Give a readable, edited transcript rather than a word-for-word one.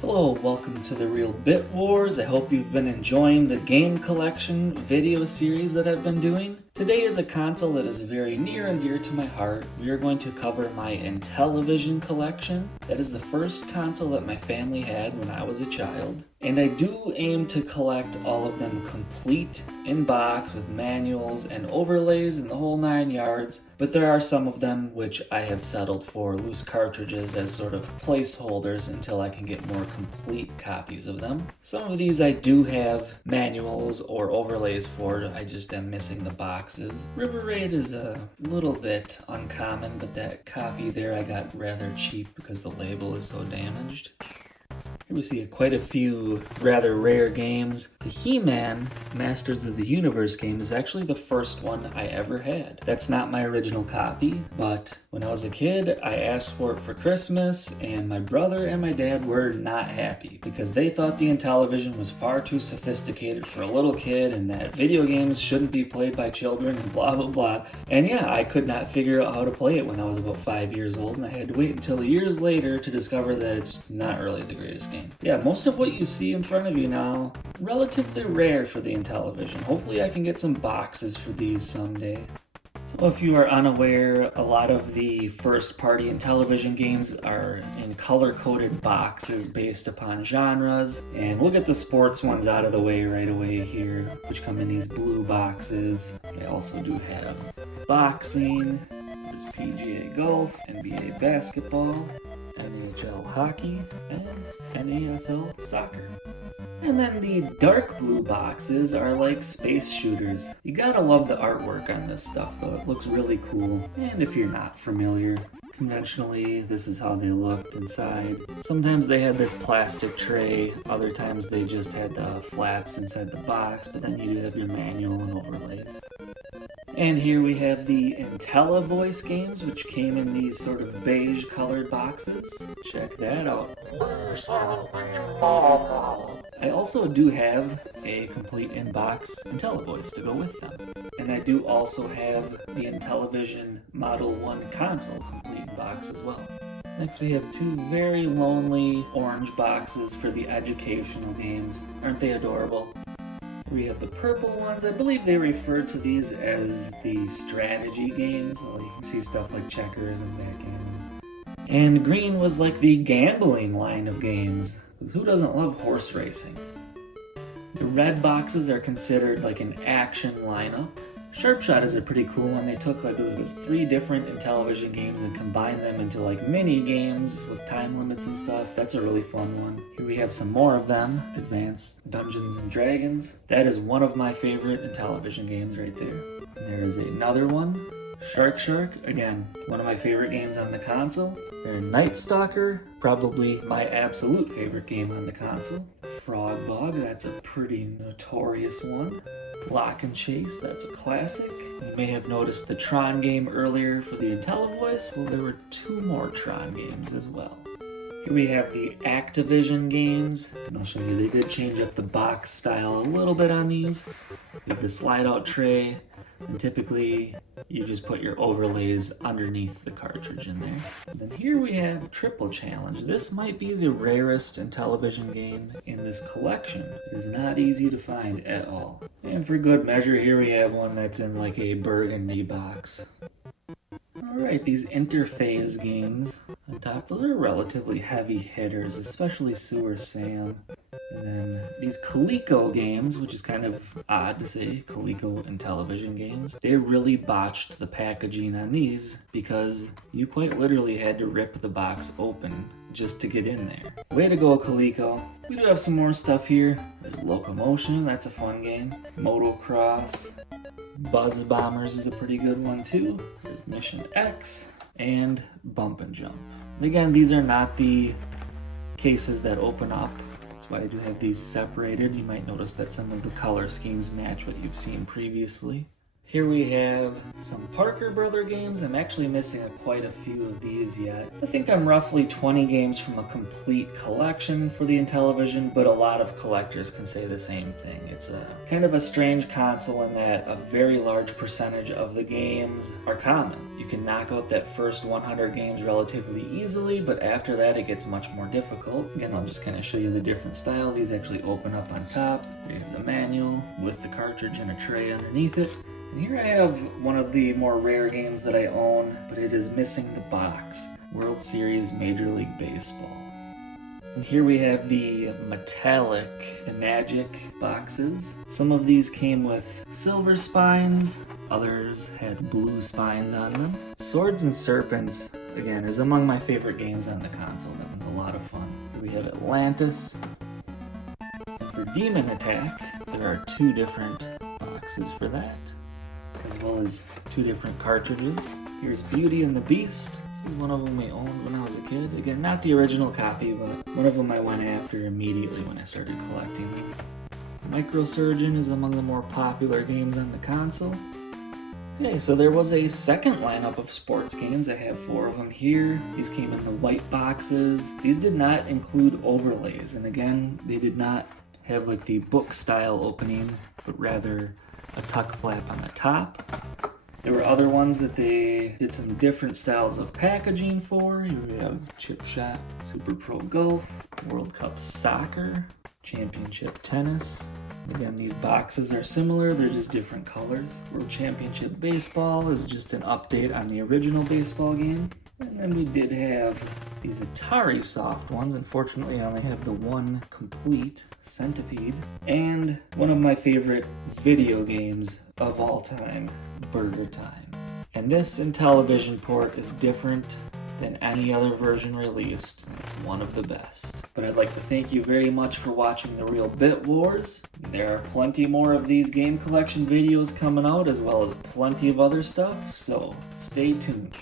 Hello, welcome to the Real Bit Wars. I hope you've been enjoying the game collection video series that I've been doing. Today is a console that is very near and dear to my heart. We are going to cover my Intellivision collection. That is the first console that my family had when I was a child. And I do aim to collect all of them complete in box with manuals and overlays and the whole 9 yards, but there are some of them which I have settled for loose cartridges as sort of placeholders until I can get more complete copies of them. Some of these I do have manuals or overlays for, I just am missing the boxes. River Raid is a little bit uncommon, but that copy there I got rather cheap because the label is so damaged. Here we see quite a few rather rare games. The He-Man Masters of the Universe game is actually the first one I ever had. That's not my original copy, but when I was a kid, I asked for it for Christmas, and my brother and my dad were not happy because they thought the Intellivision was far too sophisticated for a little kid and that video games shouldn't be played by children and blah blah blah. And yeah, I could not figure out how to play it when I was about 5 years old, and I had to wait until years later to discover that it's not really the greatest game. Yeah, most of what you see in front of you now, relatively rare for the Intellivision. Hopefully I can get some boxes for these someday. So if you are unaware, a lot of the first-party Intellivision games are in color-coded boxes based upon genres, and we'll get the sports ones out of the way right away here, which come in these blue boxes. They also do have boxing, there's PGA Golf, NBA Basketball, NHL Hockey, and NASL Soccer. And then the dark blue boxes are like space shooters. You gotta love the artwork on this stuff though, it looks really cool. And if you're not familiar, conventionally this is how they looked inside. Sometimes they had this plastic tray, other times they just had the flaps inside the box, but then you do have your manual and overlays. And here we have the Intellivoice games, which came in these sort of beige colored boxes. Check that out. I also do have a complete in-box Intellivoice to go with them. And I do also have the Intellivision Model 1 console complete in box as well. Next we have two very lonely orange boxes for the educational games. Aren't they adorable? We have the purple ones. I believe they refer to these as the strategy games. Well, you can see stuff like checkers and backgammon. And green was like the gambling line of games. Because who doesn't love horse racing? The red boxes are considered like an action lineup. Sharpshot is a pretty cool one. They took, I believe it was 3 different Intellivision games and combined them into like mini games with time limits and stuff. That's a really fun one. Here we have some more of them. Advanced Dungeons and Dragons. That is one of my favorite Intellivision games right there. And there is another one. Shark, again, one of my favorite games on the console. There, Night Stalker, probably my absolute favorite game on the console. Frog Bog, that's a pretty notorious one. Lock and Chase, that's a classic. You may have noticed the Tron game earlier for the Intellivoice. Well, there were 2 more Tron games as well. Here we have the Activision games, and I'll show you they did change up the box style a little bit on these. You have the slide-out tray, and typically you just put your overlays underneath the cartridge in there. And then here we have Triple Challenge. This might be the rarest Intellivision game in this collection. It is not easy to find at all. And for good measure, here we have one that's in like a burgundy box. Alright, these interphase games on top, those are relatively heavy hitters, especially Sewer Sam. And then these Coleco games, which is kind of odd to say, Coleco Intellivision games, they really botched the packaging on these because you quite literally had to rip the box open just to get in there. Way to go, Coleco. We do have some more stuff here. There's Locomotion, that's a fun game. Motocross. Buzz Bombers is a pretty good one too. There's Mission X and Bump and Jump. And again, these are not the cases that open up. That's why I do have these separated. You might notice that some of the color schemes match what you've seen previously. Here we have some Parker Brother games. I'm actually missing quite a few of these yet. I think I'm roughly 20 games from a complete collection for the Intellivision, but a lot of collectors can say the same thing. It's a kind of a strange console in that a very large percentage of the games are common. You can knock out that first 100 games relatively easily, but after that it gets much more difficult. Again, I'll just kind of show you the different style. These actually open up on top. We have the manual with the cartridge and a tray underneath it. And here I have one of the more rare games that I own, but it is missing the box. World Series Major League Baseball. And here we have the metallic Magic boxes. Some of these came with silver spines, others had blue spines on them. Swords and Serpents, again, is among my favorite games on the console. That one's a lot of fun. Here we have Atlantis. For Demon Attack, there are 2 different boxes for that, as well as 2 different cartridges. Here's Beauty and the Beast. This is one of them we owned when I was a kid. Again, not the original copy, but one of them I went after immediately when I started collecting them. Microsurgeon is among the more popular games on the console. Okay, so there was a second lineup of sports games. I have 4 of them here. These came in the white boxes. These did not include overlays, and again, they did not have like the book style opening, but rather a tuck flap on the top. There were other ones that they did some different styles of packaging for. Here we have Chip Shot, Super Pro Golf, World Cup Soccer, Championship Tennis. Again, these boxes are similar, they're just different colors. World Championship Baseball is just an update on the original baseball game. And then we did have these Atari soft ones. Unfortunately, I only have the one complete, Centipede. And one of my favorite video games of all time, Burger Time. And this Intellivision port is different than any other version released. It's one of the best. But I'd like to thank you very much for watching The Real Bit Wars. There are plenty more of these game collection videos coming out, as well as plenty of other stuff, so stay tuned.